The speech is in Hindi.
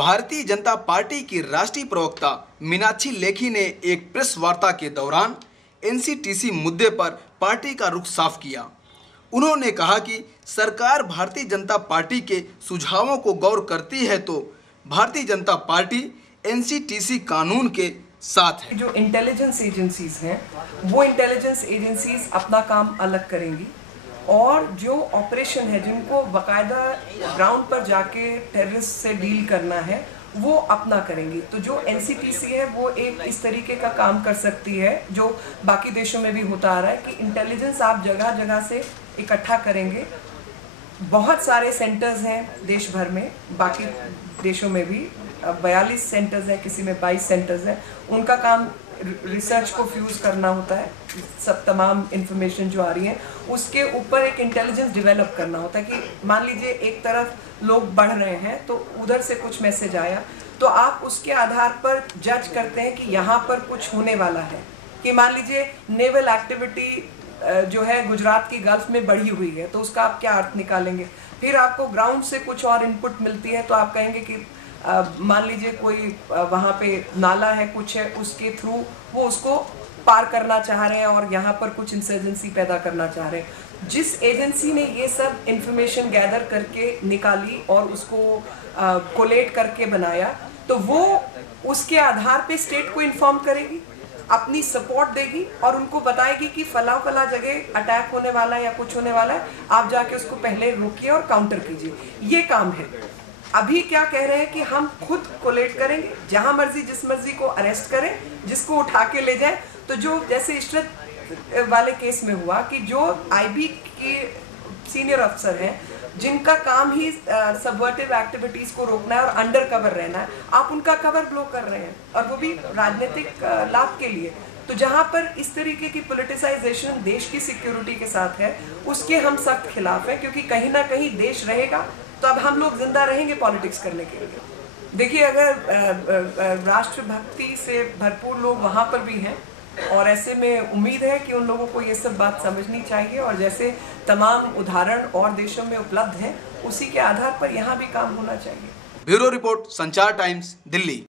भारतीय जनता पार्टी की राष्ट्रीय प्रवक्ता मीनाक्षी लेखी ने एक प्रेस वार्ता के दौरान एनसीटीसी मुद्दे पर पार्टी का रुख साफ किया। उन्होंने कहा कि सरकार भारतीय जनता पार्टी के सुझावों को गौर करती है तो भारतीय जनता पार्टी एनसीटीसी कानून के साथ है। जो इंटेलिजेंस एजेंसीज हैं वो इंटेलिजेंस एजेंसीज अपना काम अलग करेंगी और जो ऑपरेशन है जिनको बाकायदा ग्राउंड पर जाके टेररिस्ट से डील करना है वो अपना करेंगी। तो जो एनसीटीसी है वो एक इस तरीके का काम कर सकती है जो बाकी देशों में भी होता आ रहा है कि इंटेलिजेंस आप जगह जगह से इकट्ठा करेंगे। बहुत सारे सेंटर्स हैं देश भर में, बाकी देशों में भी 42 सेंटर्स हैं, किसी में 22 सेंटर्स हैं। उनका काम रिसर्च को फ्यूज करना होता है, सब तमाम इंफॉर्मेशन जो आ रही है उसके ऊपर एक इंटेलिजेंस डेवलप करना होता है कि मान लीजिए एक तरफ लोग बढ़ रहे हैं तो उधर से कुछ मैसेज आया तो आप उसके आधार पर जज करते हैं कि यहाँ पर कुछ होने वाला है। कि मान लीजिए नेवल एक्टिविटी जो है गुजरात की गल्फ में बढ़ी हुई है तो उसका आप क्या अर्थ निकालेंगे। फिर आपको ग्राउंड से कुछ और इनपुट मिलती है तो आप कहेंगे कि मान लीजिए कोई वहाँ पे नाला है, कुछ है, उसके थ्रू वो उसको पार करना चाह रहे हैं और यहाँ पर कुछ इंसर्जेंसी पैदा करना चाह रहे हैं। जिस एजेंसी ने ये सब इंफॉर्मेशन गैदर करके निकाली और उसको कोलेट करके बनाया तो वो उसके आधार पे स्टेट को इन्फॉर्म करेगी, अपनी सपोर्ट देगी और उनको बताएगी कि फला फला जगह अटैक होने वाला है या कुछ होने वाला है, आप जाके उसको पहले रोकिए और काउंटर कीजिए। ये काम है। अभी क्या कह रहे हैं कि हम खुद कोलेट करेंगे, जहां मर्जी जिस मर्जी को अरेस्ट करें, जिसको उठा के ले जाएं। तो जो जैसे इशरत वाले केस में हुआ कि जो आईबी के सीनियर अफसर हैं जिनका काम ही सबवर्टिव एक्टिविटीज को रोकना है और अंडर कवर रहना है, आप उनका कवर ब्लो कर रहे हैं और वो भी राजनीतिक लाभ के लिए। तो जहां पर इस तरीके की पॉलिटिसाइजेशन देश की सिक्योरिटी के साथ है उसके हम सख्त खिलाफ हैं, क्योंकि कहीं ना कहीं देश रहेगा तो अब हम लोग जिंदा रहेंगे पॉलिटिक्स करने के लिए। देखिए, अगर राष्ट्रभक्ति से भरपूर लोग वहाँ पर भी हैं और ऐसे में उम्मीद है कि उन लोगों को ये सब बात समझनी चाहिए और जैसे तमाम उदाहरण और देशों में उपलब्ध हैं उसी के आधार पर यहाँ भी काम होना चाहिए। ब्यूरो रिपोर्ट, संचार टाइम्स, दिल्ली।